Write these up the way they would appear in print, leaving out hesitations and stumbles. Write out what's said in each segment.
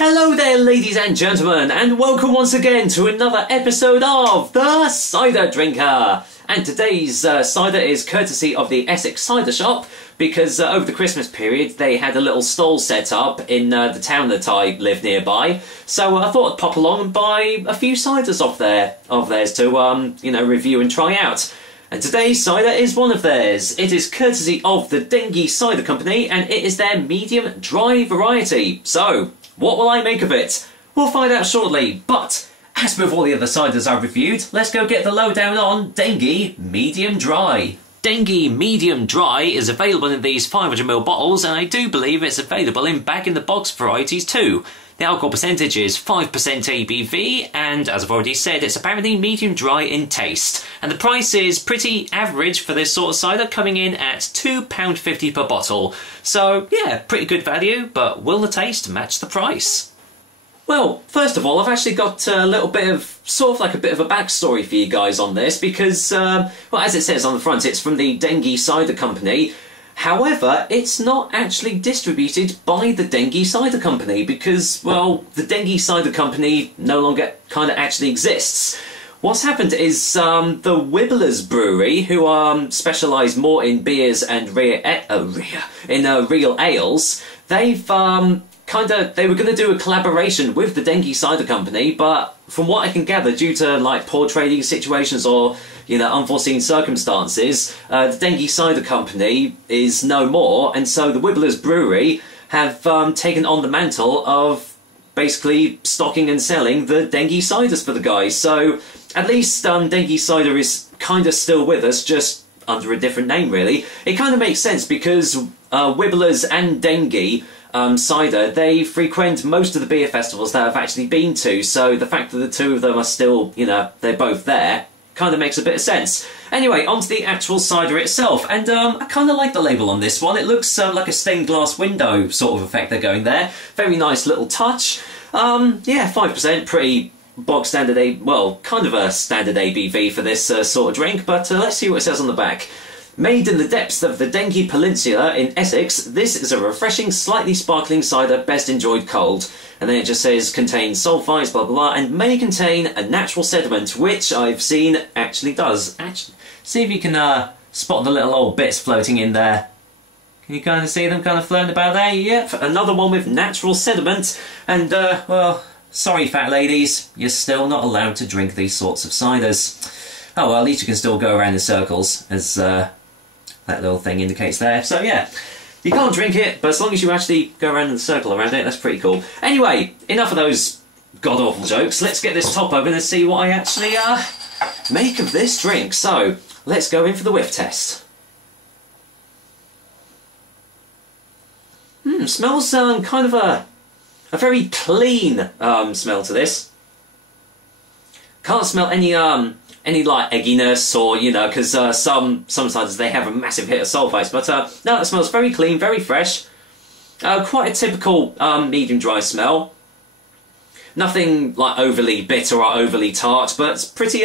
Hello there, ladies and gentlemen, and welcome once again to another episode of The Cider Drinker. And today's cider is courtesy of the Essex Cider Shop, because over the Christmas period they had a little stall set up in the town that I live nearby. So I thought I'd pop along and buy a few ciders off theirs to, review and try out. And today's cider is one of theirs. It is courtesy of the Dengie Cider Company, and it is their medium dry variety. So, what will I make of it? We'll find out shortly, but as with all the other ciders I've reviewed, let's go get the lowdown on Dengie Medium Dry. Dengie Medium Dry is available in these 500ml bottles, and I do believe it's available in bag-in-the-box varieties too. The alcohol percentage is 5% ABV, and as I've already said, it's apparently medium dry in taste. And the price is pretty average for this sort of cider, coming in at £2.50 per bottle. So yeah, pretty good value, but will the taste match the price? Well, first of all, I've actually got a little bit of, a bit of a backstory for you guys on this, because, well, as it says on the front, it's from the Dengie Cider Company. However, it's not actually distributed by the Dengie Cider Company because, well, the Dengie Cider Company no longer kind of actually exists. What's happened is the Wibblers Brewery, who specialise more in beers and real ales, they've they were going to do a collaboration with the Dengie Cider Company, but from what I can gather, due to like poor trading situations or unforeseen circumstances, the Dengie Cider Company is no more, and so the Wibblers Brewery have taken on the mantle of basically stocking and selling the Dengie ciders for the guys. So at least Dengie Cider is kind of still with us, just under a different name really. It kind of makes sense because Wibblers and Dengie Cider, they frequent most of the beer festivals that I've actually been to, so the fact that the two of them are still, they're both there, kind of makes a bit of sense. Anyway, onto the actual cider itself, and I kind of like the label on this one. It looks like a stained glass window sort of effect they're going there. Very nice little touch. Yeah, 5%, pretty bog standard, kind of a standard ABV for this sort of drink, but let's see what it says on the back. Made in the depths of the Dengie Peninsula in Essex, this is a refreshing, slightly sparkling cider best enjoyed cold. And then it just says contains sulphites, blah blah blah, and may contain a natural sediment, which I've seen actually does. See if you can spot the little old bits floating in there. Can you kind of see them kind of floating about there? Yep, another one with natural sediment. And, well, sorry fat ladies, you're still not allowed to drink these sorts of ciders. Oh well, at least you can still go around in circles, as that little thing indicates there. So yeah, you can't drink it, but as long as you actually go around in a circle around it, that's pretty cool. Anyway, enough of those god-awful jokes. Let's get this top open and see what I actually make of this drink. So, let's go in for the whiff test. Smells kind of a very clean smell to this. Can't smell any like egginess or, because some ciders they have a massive hit of sulphites, but no, it smells very clean, very fresh. Quite a typical medium dry smell. Nothing like overly bitter or overly tart, but it's pretty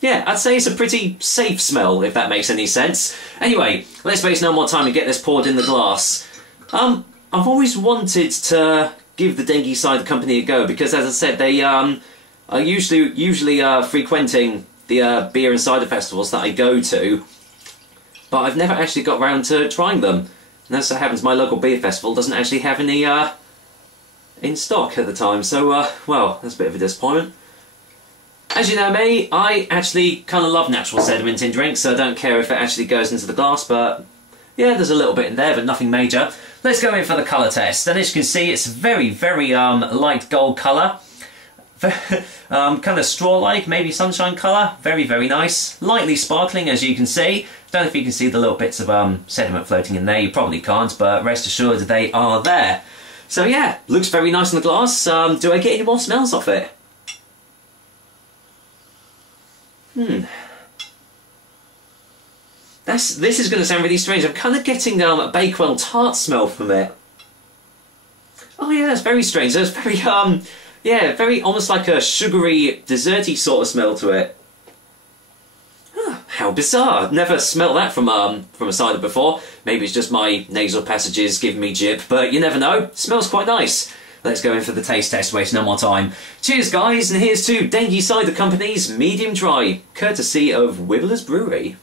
yeah, I'd say it's a pretty safe smell, if that makes any sense. Anyway, let's waste no more time and get this poured in the glass. I've always wanted to give the Dengie Cider Company a go because, as I said, they are usually frequenting the beer and cider festivals that I go to, but I've never actually got round to trying them. And as so happens, my local beer festival doesn't actually have any in stock at the time, so well, that's a bit of a disappointment. As you know me, I actually kind of love natural sediment in drinks, so I don't care if it actually goes into the glass, but yeah, there's a little bit in there, but nothing major. Let's go in for the colour test, and as you can see, it's very, very light gold colour. Kind of straw-like, maybe sunshine colour. Very, very nice. Lightly sparkling, as you can see. Don't know if you can see the little bits of sediment floating in there. You probably can't, but rest assured they are there. So yeah, looks very nice in the glass. Do I get any more smells off it? This is going to sound really strange. I'm kind of getting a Bakewell tart smell from it. Oh yeah, that's very strange. There's very yeah, very almost like a sugary, desserty sort of smell to it. How bizarre! I've never smelled that from a cider before. Maybe it's just my nasal passages giving me jip, but you never know. It smells quite nice. let's go in for the taste test, waste no more time. Cheers guys, and here's to Dengie Cider Company's Medium Dry, courtesy of Wibbler's Brewery.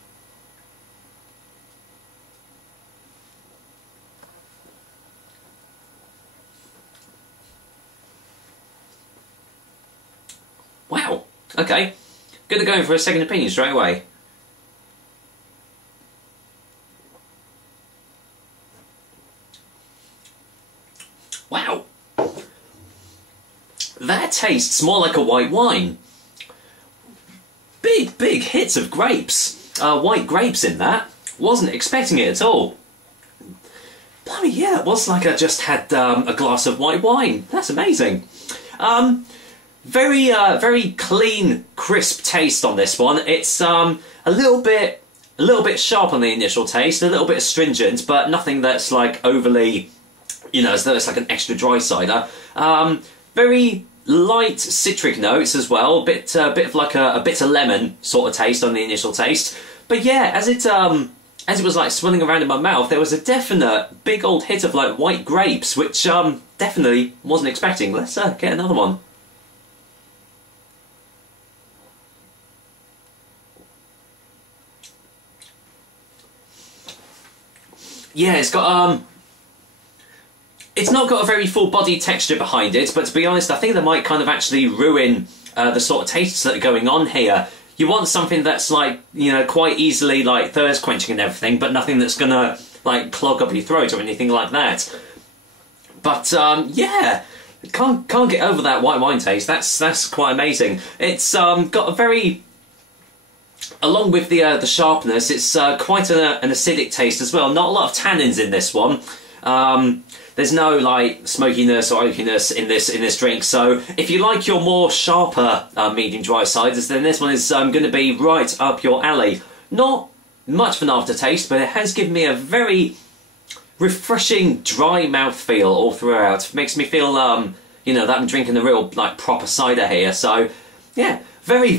Wow, okay. Gonna go in for a second opinion straight away. Wow. That tastes more like a white wine. Big hits of grapes. White grapes in that. Wasn't expecting it at all. Blimey, yeah, it was like I just had a glass of white wine. That's amazing. Very clean, crisp taste on this one. It's a little bit sharp on the initial taste, a little bit astringent, but nothing that's like overly, you know, as though it's like an extra dry cider. Very light citric notes as well, bit of like a bitter lemon sort of taste on the initial taste. But yeah, as it was like swirling around in my mouth, there was a definite big old hit of like white grapes, which definitely wasn't expecting. Let's get another one. Yeah, it's got it's not got a very full body texture behind it, but to be honest, I think that might kind of actually ruin the sort of tastes that are going on here. You want something that's like, you know, quite easily like thirst quenching and everything, but nothing that's gonna like clog up your throat or anything like that. But yeah, can't get over that white wine taste. That's quite amazing. It's got a very, along with the sharpness, it's quite an acidic taste as well. Not a lot of tannins in this one. There's no like smokiness or oakiness in this drink. So if you like your more sharper medium dry ciders, then this one is going to be right up your alley. Not much of an aftertaste, but it has given me a very refreshing dry mouthfeel all throughout. Makes me feel you know, that I'm drinking a real like proper cider here. So yeah, very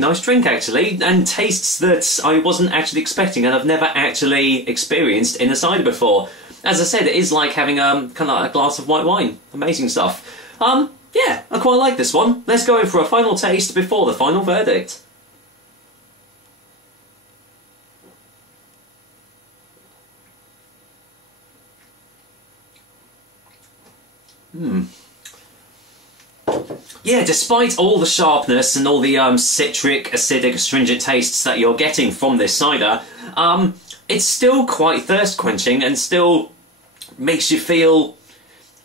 nice drink actually, and tastes that I wasn't actually expecting and I've never actually experienced in a cider before. As I said, it is like having kind of like a glass of white wine. Amazing stuff. Yeah, I quite like this one. Let's go in for a final taste before the final verdict. Yeah, despite all the sharpness and all the citric, acidic, astringent tastes that you're getting from this cider, it's still quite thirst quenching and still makes you feel,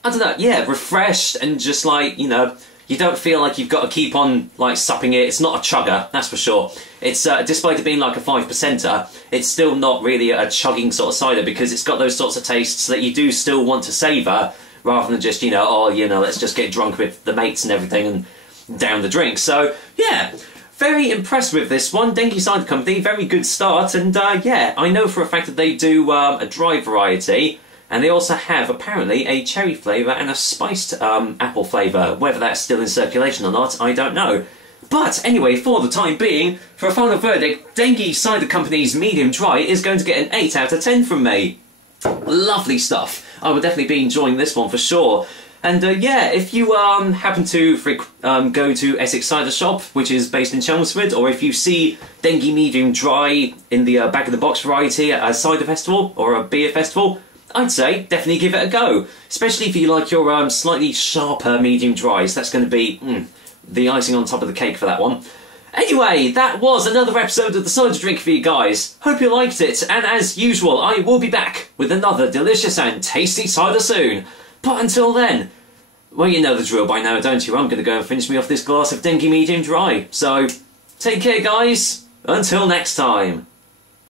I don't know, yeah, refreshed and just like, you know, you don't feel like you've got to keep on like supping it. It's not a chugger, that's for sure. It's despite it being like a 5%er, it's still not really a chugging sort of cider because it's got those sorts of tastes that you do still want to savour rather than just, you know, oh, you know, let's just get drunk with the mates and everything and down the drink. So yeah, very impressed with this one. Dengie Cider Company, very good start, and yeah, I know for a fact that they do a dry variety, and they also have apparently a cherry flavour and a spiced apple flavour. Whether that's still in circulation or not, I don't know. But anyway, for the time being, for a final verdict, Dengie Cider Company's Medium Dry is going to get an 8 out of 10 from me. Lovely stuff. I would definitely be enjoying this one for sure. And yeah, if you happen to go to Essex Cider Shop, which is based in Chelmsford, or if you see Dengie Medium Dry in the back of the box variety at a cider festival or a beer festival, I'd say definitely give it a go. Especially if you like your slightly sharper medium dries. That's going to be the icing on top of the cake for that one. Anyway, that was another episode of the Cider Drink for you guys. Hope you liked it, and as usual, I will be back with another delicious and tasty cider soon. But until then, well, you know the drill by now, don't you? I'm going to go and finish me off this glass of Dengie Medium Dry. So, take care, guys. Until next time.